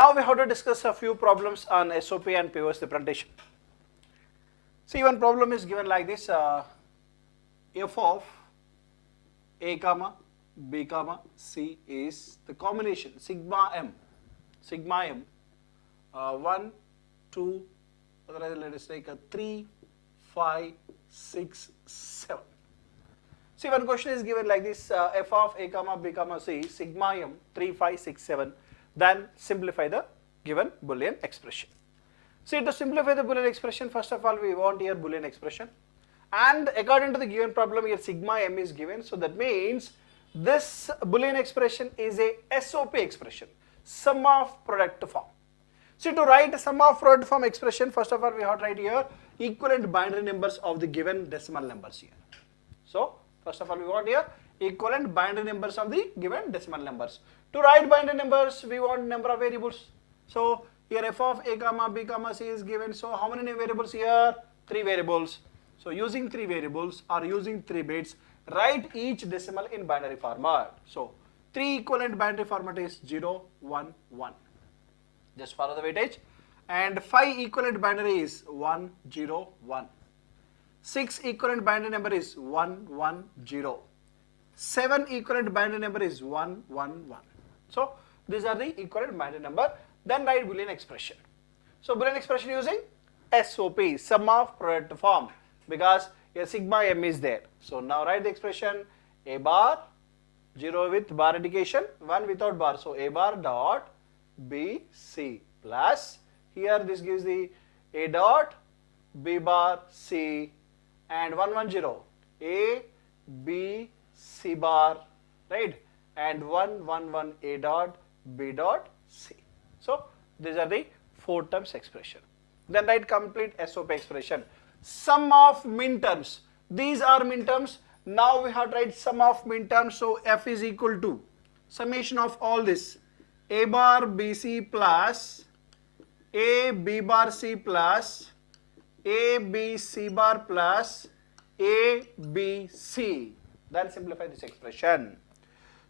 Now we have to discuss a few problems on SOP and POS representation. See, one problem is given like this: f of a comma b comma c is the combination sigma m 1 2, otherwise let us take a 3 5 6 7. See, one question is given like this: f of a comma b comma c sigma m 3 5 6 7. Then simplify the given Boolean expression. See, to simplify the Boolean expression, first of all we want here Boolean expression, and according to the given problem here sigma m is given, so that means this Boolean expression is a SOP expression, sum of product form. See, to write sum of product form expression, first of all we have to write here equivalent binary numbers of the given decimal numbers here. So first of all we want here equivalent binary numbers of the given decimal numbers. To write binary numbers, we want number of variables. So here f of a comma b comma c is given. So how many variables here? 3 variables. So using 3 variables or using 3 bits, write each decimal in binary format. So 3 equivalent binary format is 0 1 1. Just follow the weightage. And 5 equivalent binary is 1 0 1. 6 equivalent binary number is 1 1 0. 7 equivalent binary number is 1 1 1. So these are the equivalent binary number. Then write Boolean expression. So Boolean expression using SOP, sum of product form, because here sigma m is there. So now write the expression a bar, 0 with bar indication, 1 without bar. So a bar dot b c plus, here this gives the a dot b bar c and 1 1 0 a b c bar, right, and 1 1 1 a dot b dot c. So these are the 4 terms expression. Then write complete SOP expression. Sum of min terms. These are min terms. Now we have to write sum of min terms. So f is equal to summation of all this a bar bc plus a b bar c plus a b c bar plus a b c. Then simplify this expression.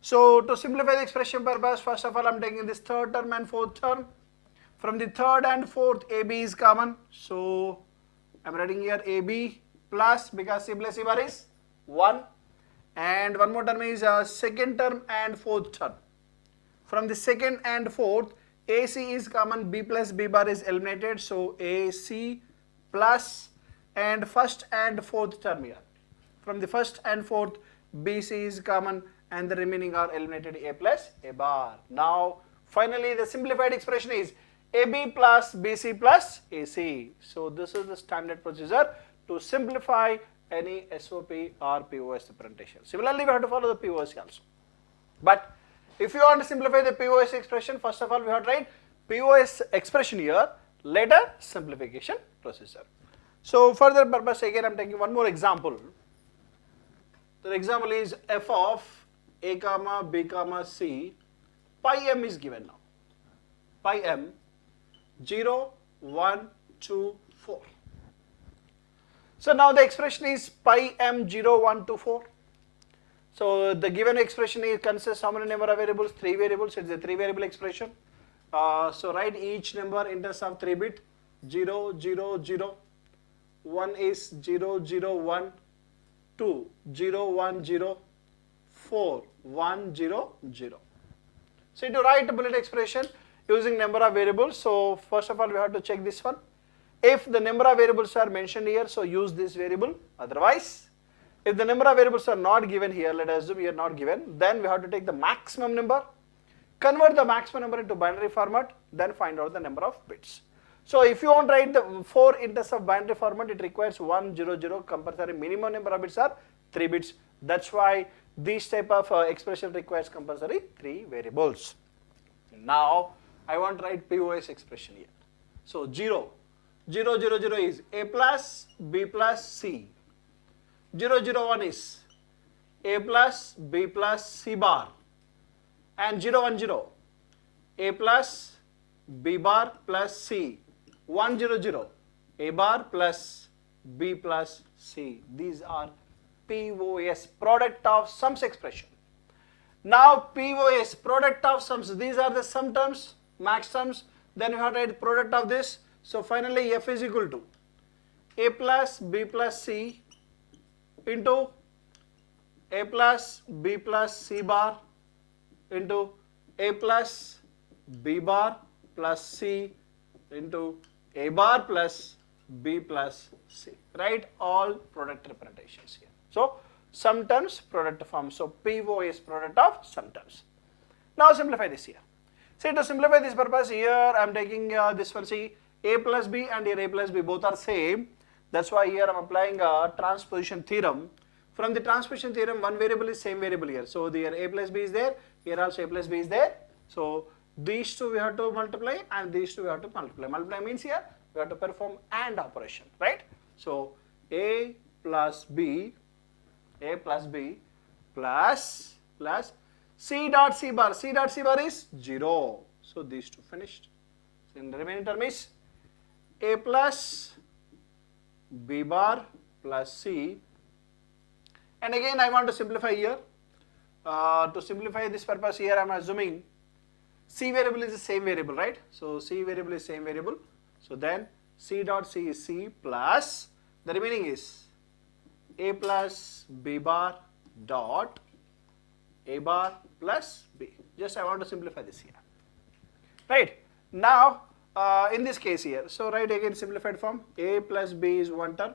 So to simplify the expression purpose, first of all I am taking this third term and fourth term. From the third and fourth, AB is common. So I am writing here AB plus, because C plus C bar is 1. And one more term is second term and fourth term. From the second and fourth, AC is common, B plus B bar is eliminated. So AC plus, and first and fourth term here. From the first and fourth, BC is common, and the remaining are eliminated, A plus A bar. Now finally the simplified expression is AB plus BC plus AC. So this is the standard procedure to simplify any SOP or POS representation. Similarly we have to follow the POS also. But if you want to simplify the POS expression, first of all we have to write POS expression here, later simplification procedure. So for that purpose again I am taking one more example. The example is f of a comma b comma c, pi m is given now. Pi m 0 1 2 4. So now the expression is pi m 0 1 2 4. So the given expression is consists how many number of variables? 3 variables. It is a 3 variable expression. So write each number in terms of 3 bit. 0 0 0. 1 is 0 0 1. 2 0 1 0. 4 1 0 0. So to write a bullet expression using number of variables, so first of all we have to check this one. If the number of variables are mentioned here, so use this variable. Otherwise, if the number of variables are not given here, let us assume here not given, then we have to take the maximum number, convert the maximum number into binary format, then find out the number of bits. So if you want to write the 4 in terms of binary format, it requires 1 0 0. Compulsory minimum number of bits are 3 bits. That's why this type of expression requires compulsory 3 variables. Now I want to write POS expression here. So 0 0 0 0 is A plus B plus C. 0 0 1 is A plus B plus C bar. And 0 1 0 A plus B bar plus C. 1 0 0 A bar plus B plus C. These are POS, product of sums expression. Now POS, product of sums, these are the sum terms. max terms, then we have to write product of this. So finally f is equal to a plus b plus c into a plus b plus c bar into a plus b bar plus c into a bar plus b plus c. Write all product representations here. So sum terms product form. So PO is product of sum terms. Now simplify this here. See, to simplify this purpose here I am taking this one. See, a plus b and here a plus b both are same. That's why here I am applying a transposition theorem. From the transposition theorem, one variable is same variable here. So here a plus b is there, here also a plus b is there. So these two we have to multiply and these two we have to multiply. Multiply means here we have to perform AND operation, right? So a plus b plus c dot c bar is 0. So these two finished. So in the remaining term is a plus b bar plus c. And again I want to simplify here. To simplify this purpose here I am assuming c variable is the same variable, right? So c variable is same variable. So then c dot c is c plus the remaining is a plus b bar dot a bar plus b. Just I want to simplify this here. Right. Now in this case here, so write again simplified form. A plus b is one term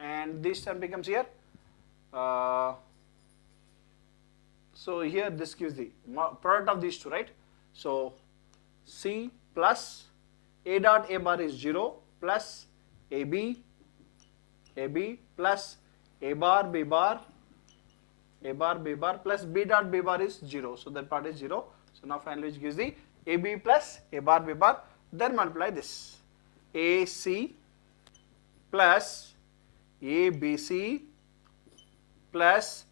and this term becomes here. So here this gives the product of these two, right? So c plus a dot a bar is 0 plus ab plus a bar b bar plus b dot b bar is 0. So that part is 0. So now finally which gives the ab plus a bar b bar. Then multiply this ac plus abc plus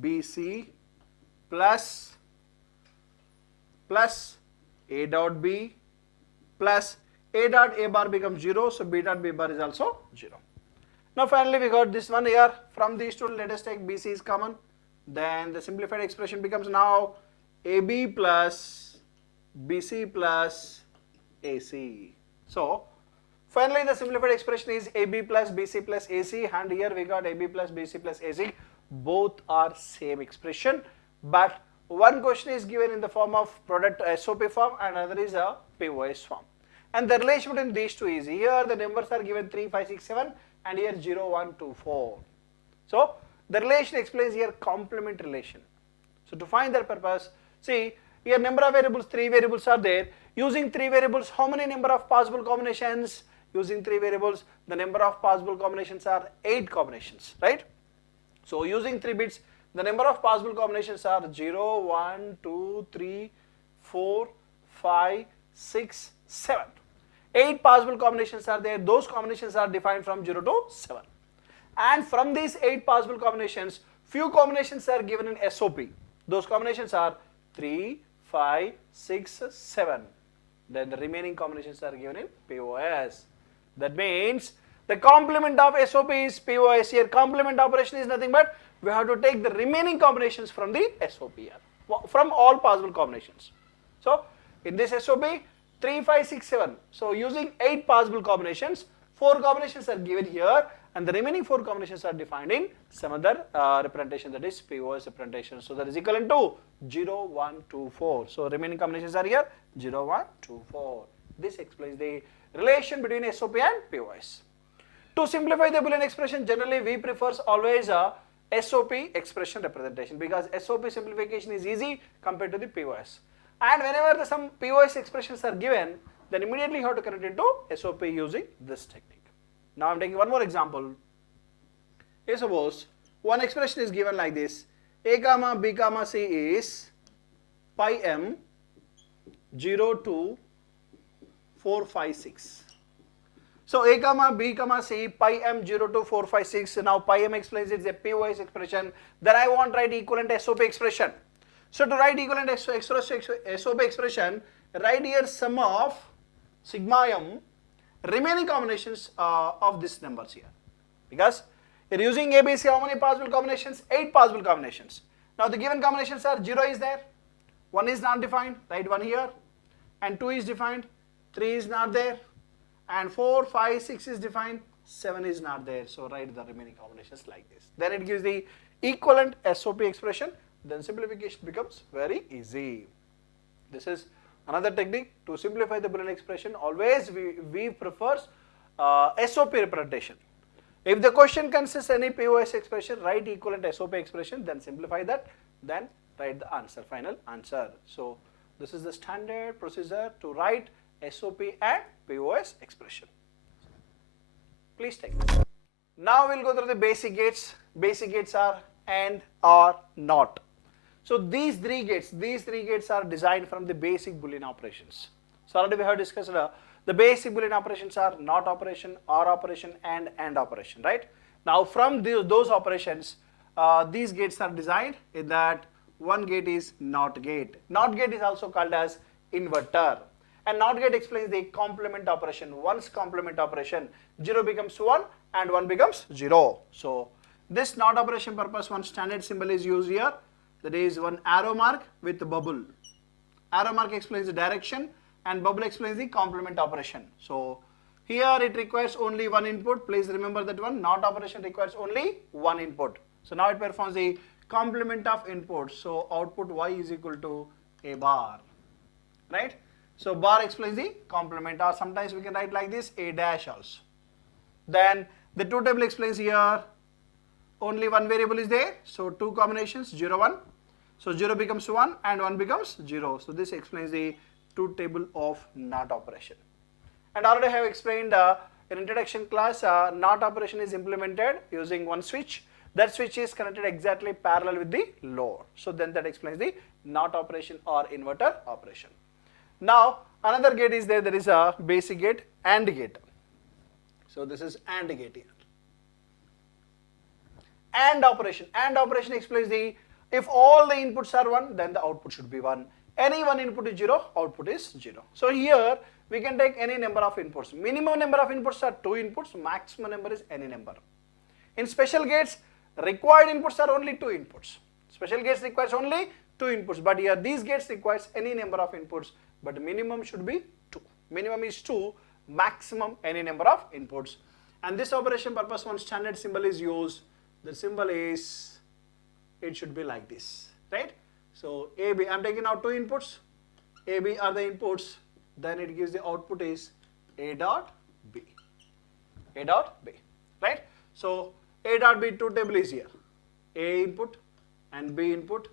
bc plus a dot b plus a dot a bar becomes 0. So b dot b bar is also 0. Now finally we got this one here. From these two let us take bc is common. Then the simplified expression becomes now ab plus bc plus ac. So finally the simplified expression is ab plus bc plus ac, and here we got ab plus bc plus ac. Both are same expression, but one question is given in the form of product SOP form and another is a POS form. And the relation between these two is here the numbers are given 3, 5, 6, 7 and here 0, 1, 2, 4. So the relation explains here complement relation. So to find that purpose, see here number of variables, 3 variables are there. Using 3 variables, how many number of possible combinations? Using 3 variables, the number of possible combinations are 8 combinations, right? So using 3 bits, the number of possible combinations are 0, 1, 2, 3, 4, 5, 6, 7. 8 possible combinations are there. Those combinations are defined from 0 to 7. And from these 8 possible combinations, few combinations are given in SOP. Those combinations are 3, 5, 6, 7. Then the remaining combinations are given in POS. That means the complement of SOP is POS. Here complement operation is nothing but we have to take the remaining combinations from the SOP here, from all possible combinations. So in this SOP 3, 5, 6, 7. So using 8 possible combinations, 4 combinations are given here and the remaining 4 combinations are defined in some other representation, that is POS representation. So that is equivalent to 0, 1, 2, 4. So remaining combinations are here 0, 1, 2, 4. This explains the relation between SOP and POS. To simplify the Boolean expression, generally we prefer always a SOP expression representation because SOP simplification is easy compared to the POS. And whenever some POS expressions are given, then immediately you have to connect it to SOP using this technique. Now I am taking one more example. Here suppose one expression is given like this: a comma b comma c is pi m 0 to 4, 5, 6. So a comma b comma c pi m 0 to 4, 5, 6. Now pi m explains it's a POS expression. Then I want to write equivalent SOP expression. So to write equivalent SOP expression, write here sum of sigma m remaining combinations of these numbers here. Because you're using ABC, how many possible combinations? 8 possible combinations. Now the given combinations are 0 is there, 1 is not defined, write 1 here, and 2 is defined, 3 is not there, and 4, 5, 6 is defined, 7 is not there. So write the remaining combinations like this. Then it gives the equivalent SOP expression. Then simplification becomes very easy. This is another technique to simplify the Boolean expression. Always we prefer SOP representation. If the question consists any POS expression, write equivalent SOP expression, then simplify that, then write the answer, final answer. So this is the standard procedure to write SOP and POS expression. Please take this. Now we'll go through the basic gates. Basic gates are AND, OR, NOT. So these three gates are designed from the basic Boolean operations. So already we have discussed the basic Boolean operations are NOT operation, OR operation, and AND operation, right? Now from those operations, these gates are designed in that one gate is NOT gate. NOT gate is also called as inverter. And NOT gate explains the complement operation. Once complement operation, 0 becomes 1 and 1 becomes 0. So this NOT operation purpose, one standard symbol is used here. That is one arrow mark with the bubble. Arrow mark explains the direction and bubble explains the complement operation. So here it requires only one input. Please remember that one. NOT operation requires only one input. So now it performs the complement of inputs. So output Y is equal to A bar, right? So bar explains the complement, or sometimes we can write like this, A dash also. Then the two table explains here only one variable is there. So two combinations 0, 1. So 0 becomes 1 and 1 becomes 0. So this explains the two table of NOT operation. And already I have explained in introduction class, NOT operation is implemented using one switch. That switch is connected exactly parallel with the load. So then that explains the NOT operation or inverter operation. Now another gate is there, that is a basic gate, AND gate. So this is AND gate here. AND operation explains the, if all the inputs are 1, then the output should be 1. Any one input is 0, output is 0. So here we can take any number of inputs. Minimum number of inputs are 2 inputs, maximum number is any number. In special gates, required inputs are only 2 inputs. Special gates requires only 2 inputs, but here these gates requires any number of inputs, but minimum should be 2. Minimum is 2, maximum any number of inputs. And this operation purpose, one standard symbol is used. The symbol is, it should be like this, right? So AB, I'm taking out 2 inputs, AB are the inputs, then it gives the output is A dot B, A dot B, right? So A dot B, two table is here, A input and B input,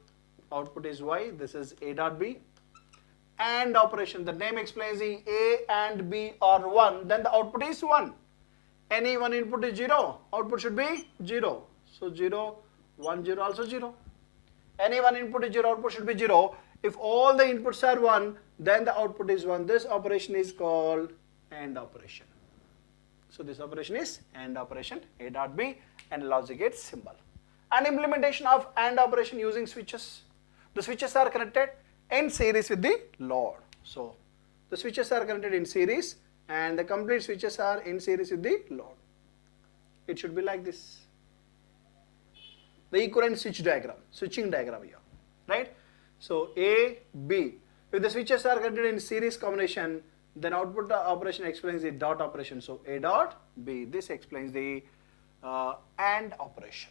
output is Y, this is A dot B. AND operation, the name explains the A and B are 1, then the output is 1. Any one input is 0, output should be 0. So 0, 1, 0 also 0. Any one input is 0, output should be 0. If all the inputs are 1, then the output is 1. This operation is called AND operation. So this operation is AND operation, A dot B, and logic gate symbol. And implementation of AND operation using switches. The switches are connected in series with the load. So the switches are connected in series and the complete switches are in series with the load. It should be like this. The equivalent switch diagram, switching diagram here, right? So A, B. If the switches are connected in series combination, then output operation explains the dot operation. So A dot B. This explains the AND operation.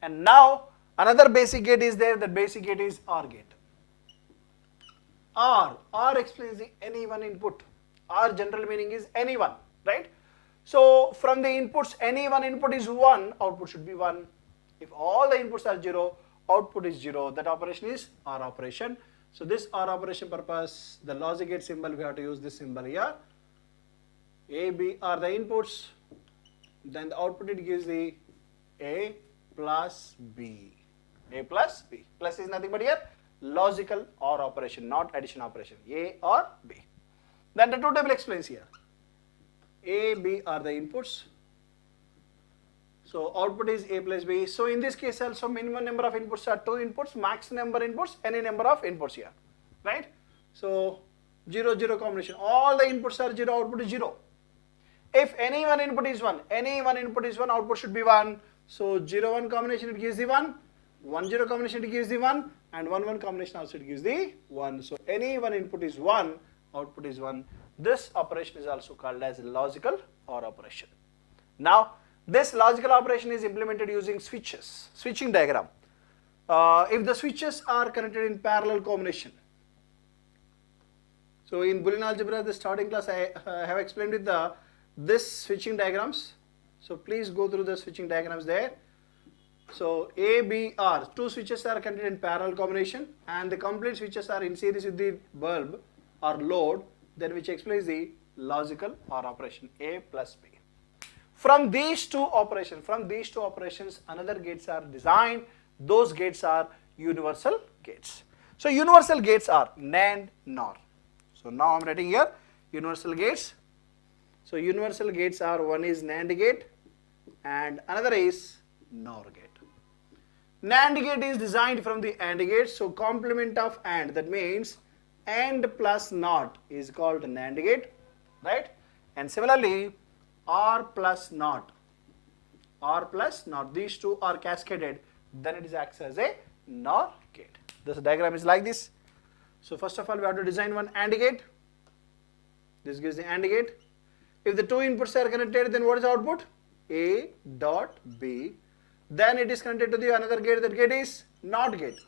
And now another basic gate is there. That basic gate is OR gate. OR explains the any one input. OR general meaning is any one, right? So from the inputs, any one input is 1, output should be 1. If all the inputs are 0, output is 0. That operation is OR operation. So this OR operation purpose, the logic gate symbol, we have to use this symbol here. A, B are the inputs. Then the output it gives the A plus B. A plus B. Plus is nothing but here logical OR operation, not addition operation. A or B. Then the two table explains here. A, B are the inputs. So output is A plus B. So in this case also minimum number of inputs are 2 inputs, max number inputs, any number of inputs here, right? So 0, 0 combination. All the inputs are 0, output is 0. If any one input is 1, any one input is 1, output should be 1. So 0, 1 combination it gives the 1. 1 0 combination it gives the 1, and 1 1 combination also it gives the 1. So any one input is 1, output is 1. This operation is also called as logical OR operation. Now this logical operation is implemented using switches, switching diagram. If the switches are connected in parallel combination. So in Boolean algebra, the starting class I have explained with this switching diagrams. So please go through the switching diagrams there. So A, B, R, two switches are connected in parallel combination, and the complete switches are in series with the bulb or load, then which explains the logical OR operation A plus B. From these two operations, another gates are designed. Those gates are universal gates. So universal gates are NAND, NOR. So now I'm writing here universal gates. So universal gates are, one is NAND gate and another is NOR gate. NAND gate is designed from the AND gate. So complement of AND, that means AND plus NOT is called NAND gate, right? And similarly OR plus NOT, these two are cascaded, then it is acts as a NOR gate. This diagram is like this. So first of all we have to design one AND gate. This gives the AND gate. If the two inputs are connected, then what is the output? A dot B. Then it is connected to the another gate. That gate is NOT gate.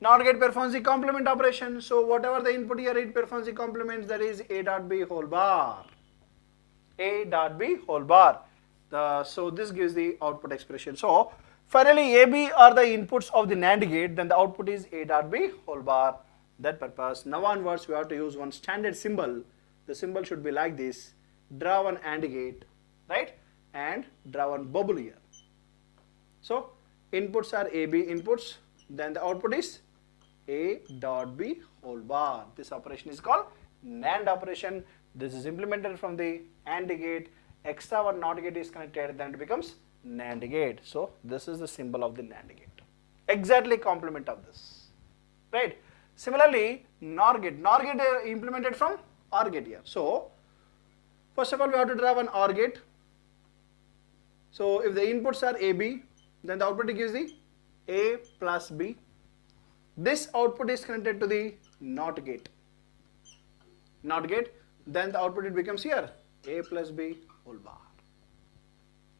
NOT gate performs the complement operation. So whatever the input here, it performs the complement, that is A dot B whole bar. A dot B whole bar. So this gives the output expression. So finally AB are the inputs of the NAND gate, then the output is A dot B whole bar. That purpose, now onwards we have to use one standard symbol. The symbol should be like this. Draw one AND gate, right? And draw one bubble here. So inputs are AB inputs, then the output is A dot B whole bar. This operation is called NAND operation. This is implemented from the AND gate. Extra one NOT gate is connected, then it becomes NAND gate. So this is the symbol of the NAND gate. Exactly complement of this, right? Similarly, NOR gate implemented from OR gate here. So first of all we have to draw one OR gate. So if the inputs are AB, then the output gives the A plus B. This output is connected to the NOT gate. Then the output it becomes here A plus B whole bar.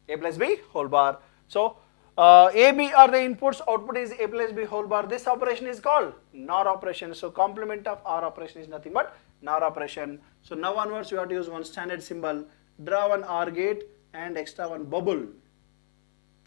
A plus B whole bar. So AB are the inputs, output is A plus B whole bar. This operation is called NOR operation. So complement of OR operation is nothing but NOR operation. So now onwards we have to use one standard symbol. Draw one OR gate and extra one bubble.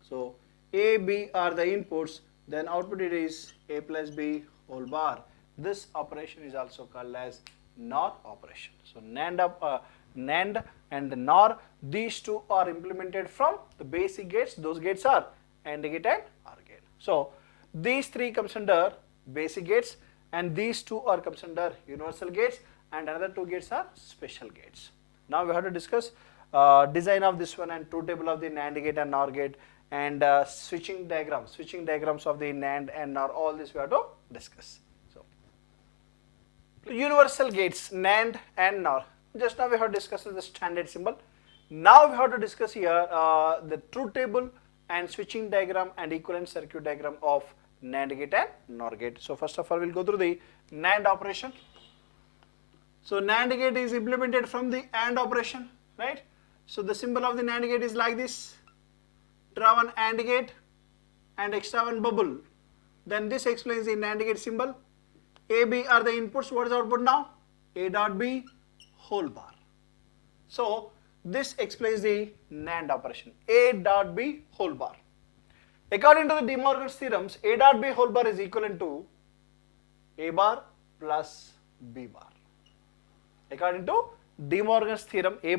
So A, B are the inputs, then output it is A plus B whole bar. This operation is also called as NOR operation. So NAND and the NOR, these two are implemented from the basic gates. Those gates are AND gate and OR gate. So these three comes under basic gates, and these two are comes under universal gates, and another two gates are special gates. Now we have to discuss design of this one and truth table of the NAND gate and NOR gate, and switching diagrams of the NAND and NOR. All this we have to discuss. So universal gates NAND and NOR. Just now we have discussed the standard symbol. Now we have to discuss here the truth table and switching diagram and equivalent circuit diagram of NAND gate and NOR gate. So first of all we will go through the NAND operation. So NAND gate is implemented from the AND operation, right? So the symbol of the NAND gate is like this. Draw one AND gate and extra one bubble. Then this explains the NAND gate symbol. A, B are the inputs. What is the output now? A dot B whole bar. So this explains the NAND operation. A dot B whole bar. According to the De Morgan's theorems, A dot B whole bar is equivalent to A bar plus B bar. According to De Morgan's theorem, A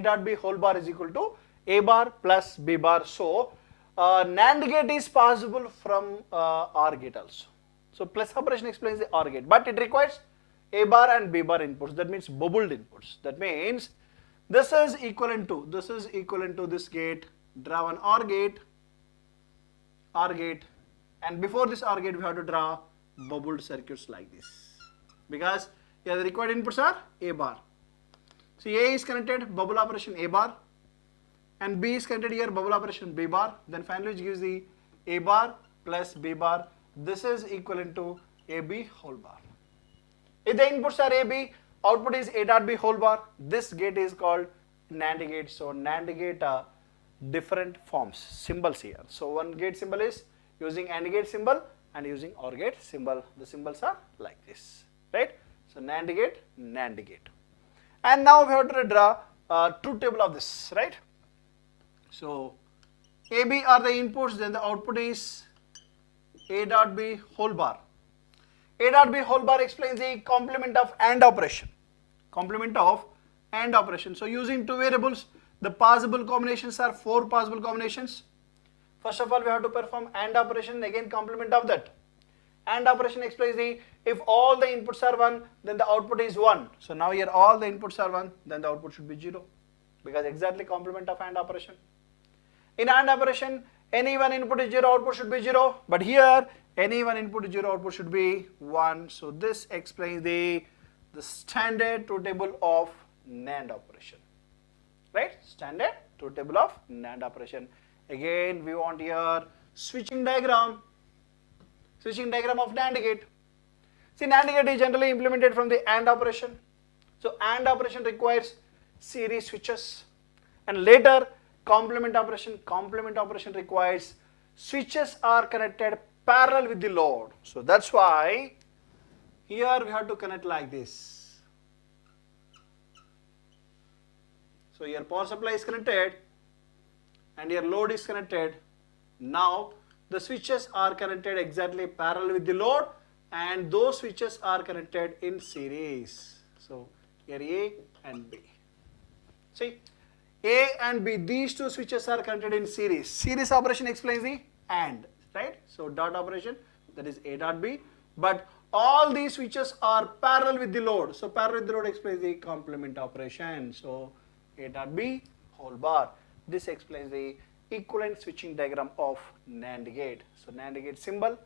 dot B whole bar is equal to A bar plus B bar. So NAND gate is possible from OR gate also. So plus operation explains the OR gate, but it requires A bar and B bar inputs. That means bubbled inputs. That means this is equivalent to this gate. Draw one OR gate, and before this OR gate we have to draw bubbled circuits like this, because here the required inputs are A bar. So A is connected, bubble operation A bar, and B is connected here, bubble operation B bar. Then finally which gives the A bar plus B bar. This is equivalent to AB whole bar. If the inputs are AB, output is A dot B whole bar. This gate is called NAND gate. So NAND gate different forms, symbols here. So one gate symbol is using AND gate symbol and using OR gate symbol. The symbols are like this, right? So NAND gate, NAND gate. And now we have to draw a truth table of this, right? So AB are the inputs, then the output is A dot B whole bar. A dot B whole bar explains the complement of AND operation. Complement of AND operation. So using two variables, the possible combinations are 4 possible combinations. First of all, we have to perform AND operation, again complement of that. AND operation explains the, if all the inputs are 1, then the output is 1. So now here all the inputs are 1, then the output should be 0, because exactly complement of AND operation. In AND operation, any one input is 0, output should be 0, but here any one input is 0, output should be 1. So this explains the standard truth table of NAND operation, right? Standard truth table of NAND operation. Again, we want here switching diagram of NAND gate. See, NAND gate is generally implemented from the AND operation. So AND operation requires series switches, and later complement operation requires switches are connected parallel with the load. So that's why here we have to connect like this. So your power supply is connected and your load is connected. Now the switches are connected exactly parallel with the load, and those switches are connected in series. So here A and B. See, A and B, these two switches are connected in series. Series operation explains the AND, right? So dot operation, that is A dot B, but all these switches are parallel with the load. So parallel with the load explains the complement operation. So A dot B whole bar. This explains the equivalent switching diagram of NAND gate. So NAND gate symbol,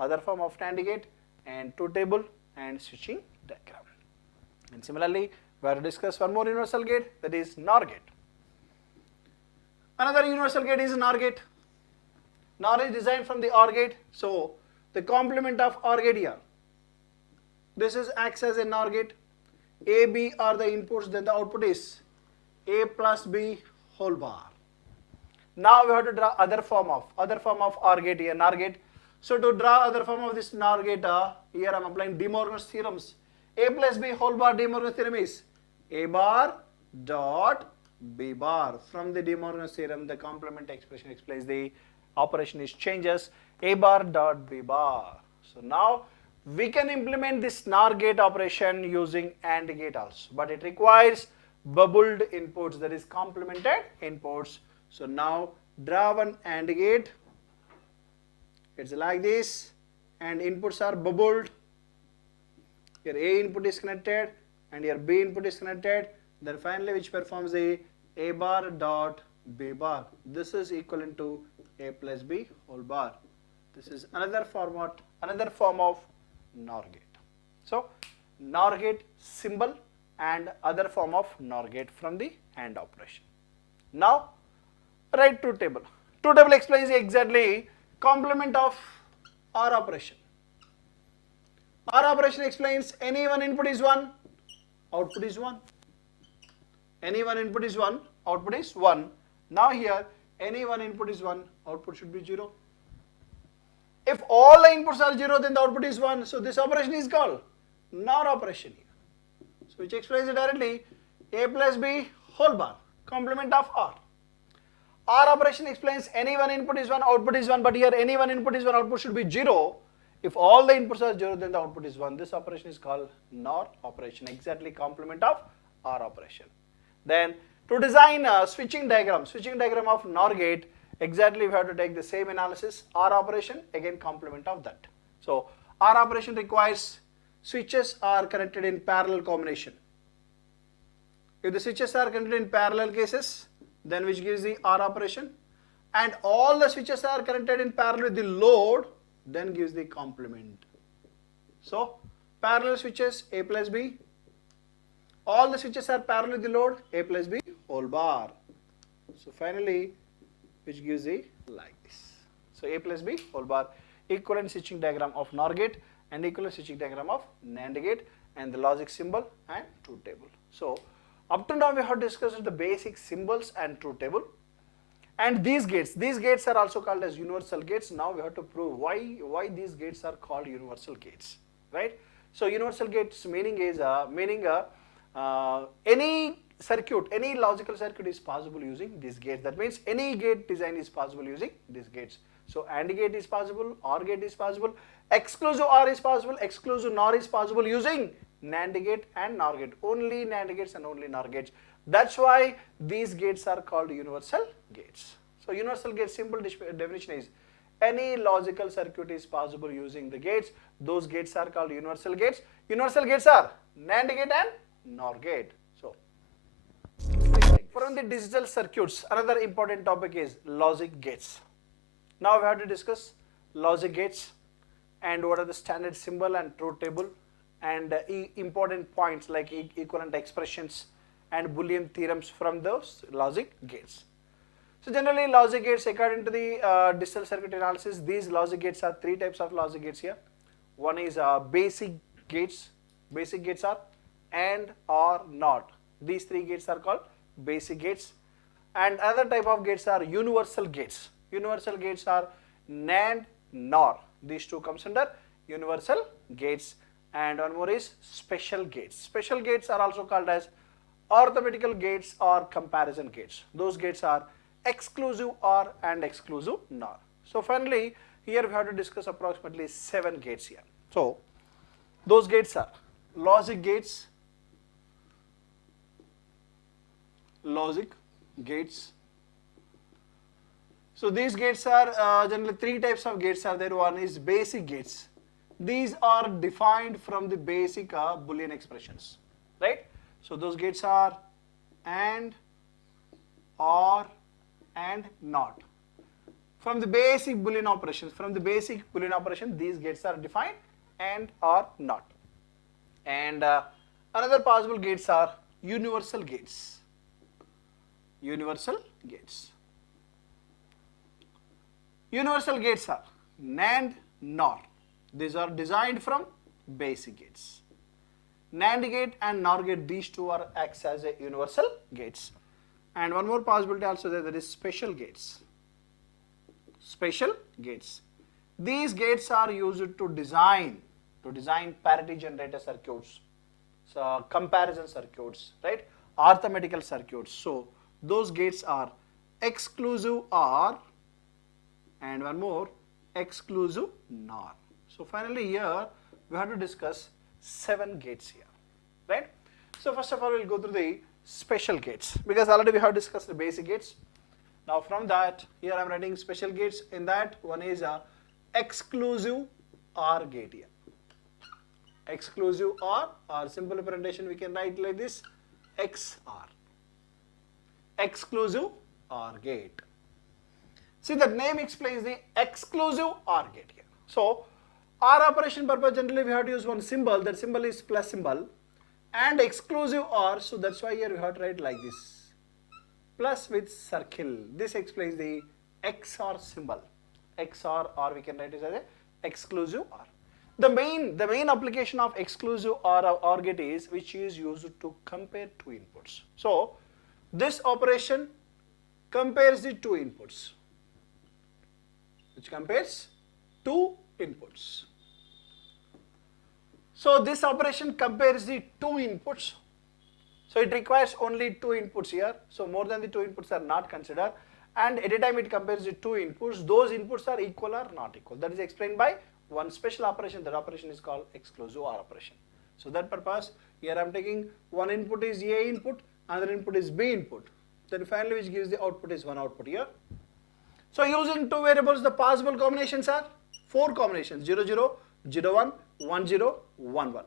other form of NAND gate, and truth table and switching diagram. And similarly, we have to discuss one more universal gate, that is NOR gate. Another universal gate is NOR gate. NOR is designed from the OR gate. So the complement of OR gate here, this is acts as a NOR gate. A, B are the inputs, then the output is A plus B whole bar. Now we have to draw other form of OR gate here, NOR gate. So to draw other form of this NOR gate, here I am applying De Morgan's theorems. A plus B whole bar, De Morgan's theorem is A bar dot B bar. From the De Morgan's theorem, the complement expression explains the operation is changes A bar dot B bar. So now we can implement this NOR gate operation using AND gate also, but it requires bubbled inputs, that is complemented inputs. So now draw one AND gate. It's like this, and inputs are bubbled. Here A input is connected and here B input is connected. Then finally which performs A bar dot B bar. This is equivalent to A plus B whole bar. This is another form of NOR gate. So NOR gate symbol and other form of NOR gate from the AND operation. Now write truth table. Truth table explains exactly complement of OR operation. OR operation explains any one input is 1, output is 1. Any one input is 1, output is 1. Now here any one input is 1, output should be 0. If all the inputs are 0, then the output is 1. So this operation is called NOR operation here. So which explains it directly, A plus B whole bar, complement of OR. OR operation explains any one input is 1, output is 1, but here any one input is 1, output should be 0. If all the inputs are 0, then the output is 1. This operation is called NOR operation, exactly complement of OR operation. Then to design a switching diagram of NOR gate, exactly we have to take the same analysis. OR operation, again complement of that. So OR operation requires switches are connected in parallel combination. If the switches are connected in parallel cases, then which gives the OR operation, and all the switches are connected in parallel with the load, then gives the complement. So parallel switches A plus B, all the switches are parallel with the load, A plus B whole bar. So finally which gives the like this. So A plus B whole bar. equivalent switching diagram of NOR gate and equivalent switching diagram of NAND gate, and the logic symbol and truth table. So up to now we have discussed the basic symbols and truth table. And these gates are also called as universal gates. Now we have to prove why these gates are called universal gates, right? So universal gates meaning is any circuit, any logical circuit is possible using these gates. That means any gate design is possible using these gates. So AND gate is possible, OR gate is possible, exclusive OR is possible, exclusive NOR is possible using NAND gate and NOR gate. Only NAND gates and only NOR gates. That's why these gates are called universal gates. So universal gate simple definition is any logical circuit is possible using the gates. Those gates are called universal gates. Universal gates are NAND gate and NOR gate. So from the digital circuits, another important topic is logic gates. Now we have to discuss logic gates and what are the standard symbol and truth table and important points like equivalent expressions and Boolean theorems from those logic gates. So generally logic gates, according to the digital circuit analysis, these logic gates are three types of logic gates here. One is basic gates. Basic gates are AND, OR, NOT. These three gates are called basic gates. And other type of gates are universal gates. Universal gates are NAND, NOR. These two comes under universal gates. And one more is special gates. Special gates are also called as arithmetical gates or comparison gates. Those gates are exclusive OR and exclusive NOR. So finally, here we have to discuss approximately 7 gates here. So those gates are logic gates, So these gates are generally 3 types of gates are there. One is basic gates. These are defined from the basic Boolean expressions, right? So those gates are AND, OR, and NOT. From the basic Boolean operations, these gates are defined AND, OR, NOT. And another possible gates are universal gates. Universal gates are NAND, NOR. These are designed from basic gates. NAND gate and NOR gate, these two are acts as a universal gates. And one more possibility also there, that is special gates. These gates are used to design parity generator circuits, so comparison circuits, right? Arithmetical circuits. So those gates are exclusive OR and one more exclusive NOR. So finally here we have to discuss 7 gates here, right? So first of all we will go through the special gates because already we have discussed the basic gates. Now from that, here I am writing special gates. In that, one is a exclusive OR gate here. Exclusive OR, or simple representation we can write like this, XOR. Exclusive OR gate. See, that name explains the exclusive OR gate here. So OR operation purpose, generally we have to use one symbol. That symbol is plus symbol, and exclusive OR, so that's why here we have to write like this, plus with circle. This explains the XOR symbol. XOR, or we can write it as a exclusive OR. The main application of exclusive OR gate is which is used to compare 2 inputs. So this operation compares the 2 inputs, which compares 2 inputs. So this operation compares the 2 inputs. So it requires only 2 inputs here. So more than the 2 inputs are not considered. And at a time it compares the 2 inputs. Those inputs are equal or not equal. That is explained by one special operation. That operation is called exclusive OR operation. So that purpose, here I am taking one input is A input, another input is B input. Then finally which gives the output is one output here. So using 2 variables, the possible combinations are 4 combinations: 0, 0, 0, 1, 1, 0, 1, 1.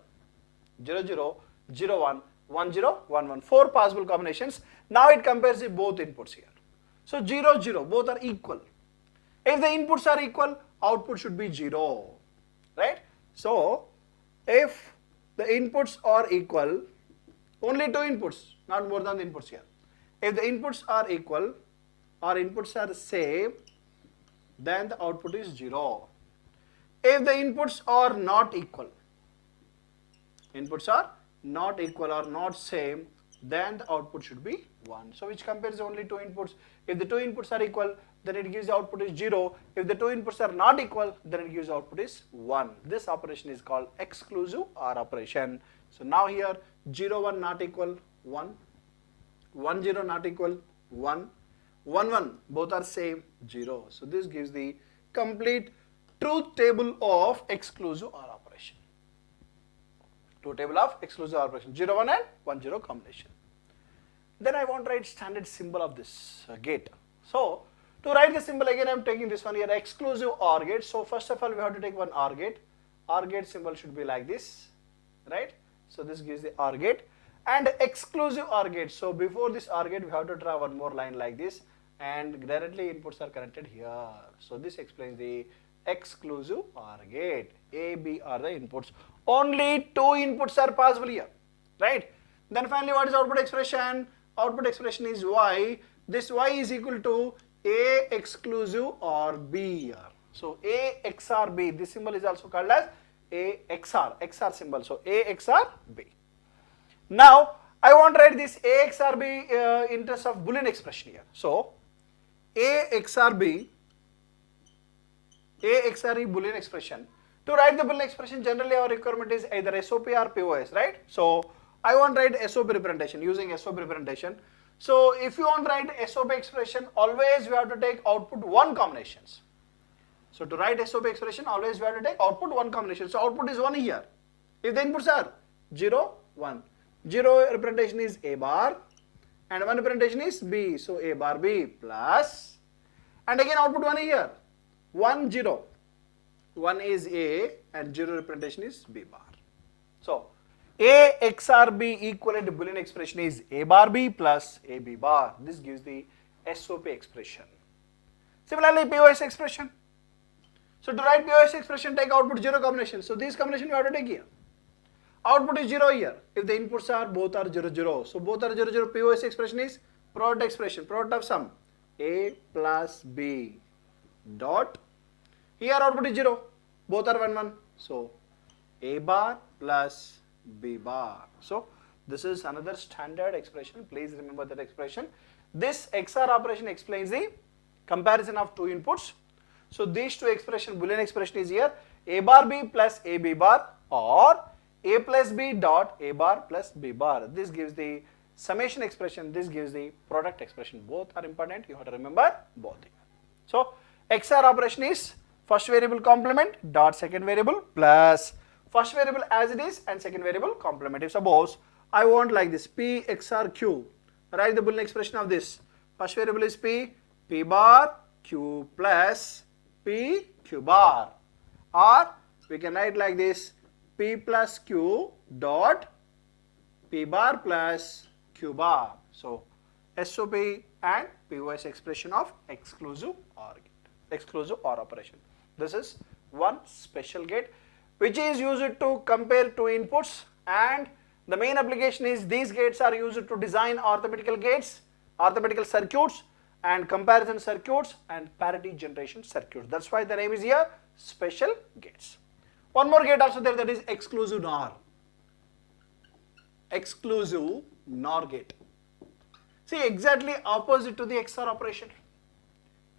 0, 0, 0, 1, 1, 0, 1, 1. 4 possible combinations. Now it compares the both inputs here. So 0, 0, both are equal. If the inputs are equal, output should be 0, right? So if the inputs are equal, only 2 inputs, not more than the inputs here. If the inputs are equal or inputs are same, then the output is 0. if the inputs are not equal, inputs are not equal or not same, then the output should be 1. So which compares only two inputs. If the two inputs are equal, then it gives the output is 0. If the two inputs are not equal, then it gives the output is 1. This operation is called exclusive OR operation. So now here 0, 1 not equal 1, 1, 0 not equal 1, 1, 1 both are same 0. So this gives the complete truth table of exclusive OR operation. Truth table of exclusive OR operation, 0, 1 and 1, 0 combination. Then I want to write standard symbol of this gate. So to write the symbol again, I am taking this one here, exclusive OR gate. So first of all, we have to take one OR gate. OR gate symbol should be like this, right? So this gives the OR gate and exclusive OR gate. So before this OR gate, we have to draw one more line like this, and directly inputs are connected here. So this explains the exclusive OR gate. A, B are the inputs. Only two inputs are possible here, right? Then finally, what is output expression? Output expression is Y. This Y is equal to A exclusive OR B here. So A XOR B. This symbol is also called as A XOR symbol. So A XOR B. Now I want to write this A XOR B in terms of Boolean expression here. So A XOR B, A XOR E Boolean expression. To write the Boolean expression, generally our requirement is either SOP or POS, right? So I want to write SOP representation using SOP representation. So if you want to write SOP expression, always we have to take output 1 combinations. So to write SOP expression, always we have to take output 1 combination. So output is 1 here. If the inputs are 0, 1. 0 representation is A bar and 1 representation is B. So A bar B plus, and again output 1 here. 1, 0. 1 is A and 0 representation is B bar. So A XOR B equivalent Boolean expression is A bar B plus A B bar. This gives the SOP expression. Similarly, POS expression. So to write POS expression, take output 0 combination. So this combination we have to take here. Output is 0 here. If the inputs are both are 0, 0. So both are 0, 0. POS expression is product expression, product of sum. A plus B dot. Here output is 0. Both are 1, 1. So A bar plus B bar. So this is another standard expression. Please remember that expression. This XOR operation explains the comparison of two inputs. So these two expression, Boolean expression is here, A bar B plus A B bar or A plus B dot A bar plus B bar. This gives the summation expression, this gives the product expression. Both are important, you have to remember both. So XOR operation is first variable complement dot second variable plus first variable as it is and second variable complement. If suppose I want like this P XOR Q, write the Boolean expression of this. First variable is P, P bar Q plus P Q bar, or we can write like this P plus Q dot P bar plus Q bar. So SOP and POS expression of exclusive OR gate, exclusive OR operation. This is one special gate which is used to compare two inputs, and the main application is these gates are used to design arithmetical gates, arithmetical circuits and comparison circuits and parity generation circuits. That's why the name is here special gates. One more gate also there, that is exclusive NOR. Exclusive NOR gate. See, exactly opposite to the XOR operation.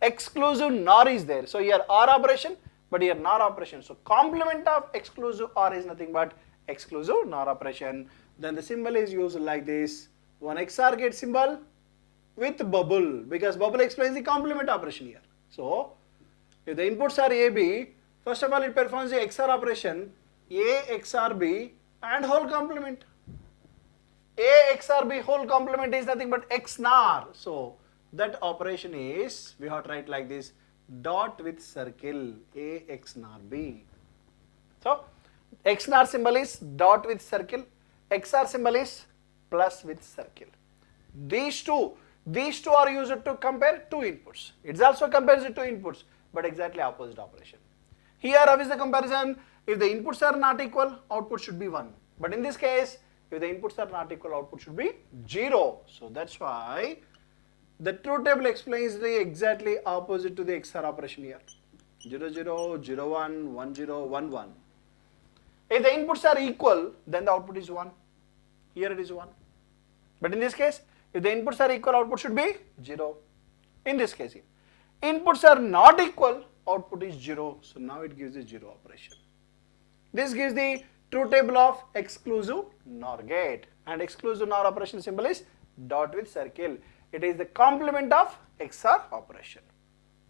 Exclusive NOR is there. So here OR operation, but here NOR operation. So complement of exclusive OR is nothing but exclusive NOR operation. Then the symbol is used like this. One XOR gate symbol with bubble, because bubble explains the complement operation here. So if the inputs are A, B, first of all it performs the XOR operation A XOR B and whole complement. A XOR B whole complement is nothing but XNOR. So that operation is, we have to write like this, dot with circle A XNOR B. So XNOR symbol is dot with circle, XOR symbol is plus with circle. These two are used to compare two inputs. It also compares the two inputs, but exactly opposite operation. Here, how is the comparison? If the inputs are not equal, output should be 1. But in this case, if the inputs are not equal, output should be 0. So that's why the truth table explains the exactly opposite to the XOR operation here. 0, 0, 0, 1, 1, 0, 1, 1. If the inputs are equal, then the output is 1. Here it is 1. But in this case, if the inputs are equal, output should be 0. In this case here. Inputs are not equal, output is 0. So now it gives the 0 operation. This gives the truth table of exclusive NOR gate. And exclusive NOR operation symbol is dot with circle. It is the complement of XOR operation.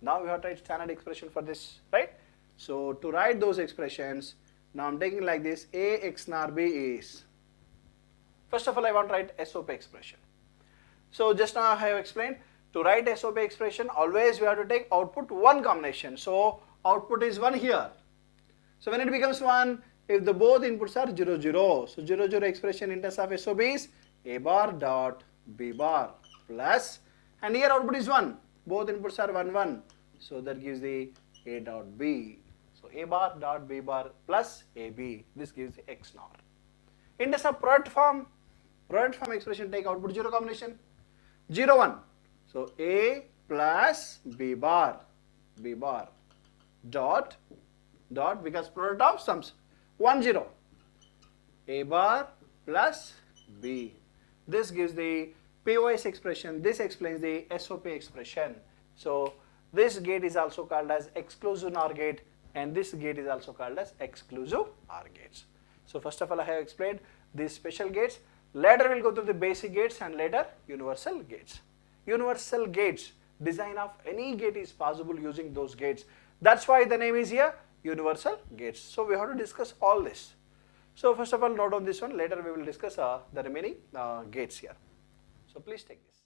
Now we have to write standard expression for this, right? So to write those expressions, now I'm taking like this: A X NOR B is. First of all, I want to write SOP expression. So just now I have explained, to write SOP expression, always we have to take output 1 combination. So output is 1 here. So when it becomes 1, if the both inputs are 0, 0, so 0, 0 expression in terms of SOP is A bar dot B bar plus, and here output is 1. Both inputs are 1, 1. So that gives the A dot B. So A bar dot B bar plus AB. This gives the X NOR. In terms of product form expression, take output 0 combination. 0, 1. So A plus B bar dot because product of sums 1, 0. A bar plus B. This gives the POS expression. This explains the SOP expression. So this gate is also called as exclusive NOR gate, and this gate is also called as exclusive OR gates. So first of all, I have explained these special gates. Later we'll go through the basic gates and later universal gates. Universal gates, design of any gate is possible using those gates. That's why the name is here universal gates. So we have to discuss all this. So first of all, note on this one. Later we will discuss the remaining gates here. So please take this.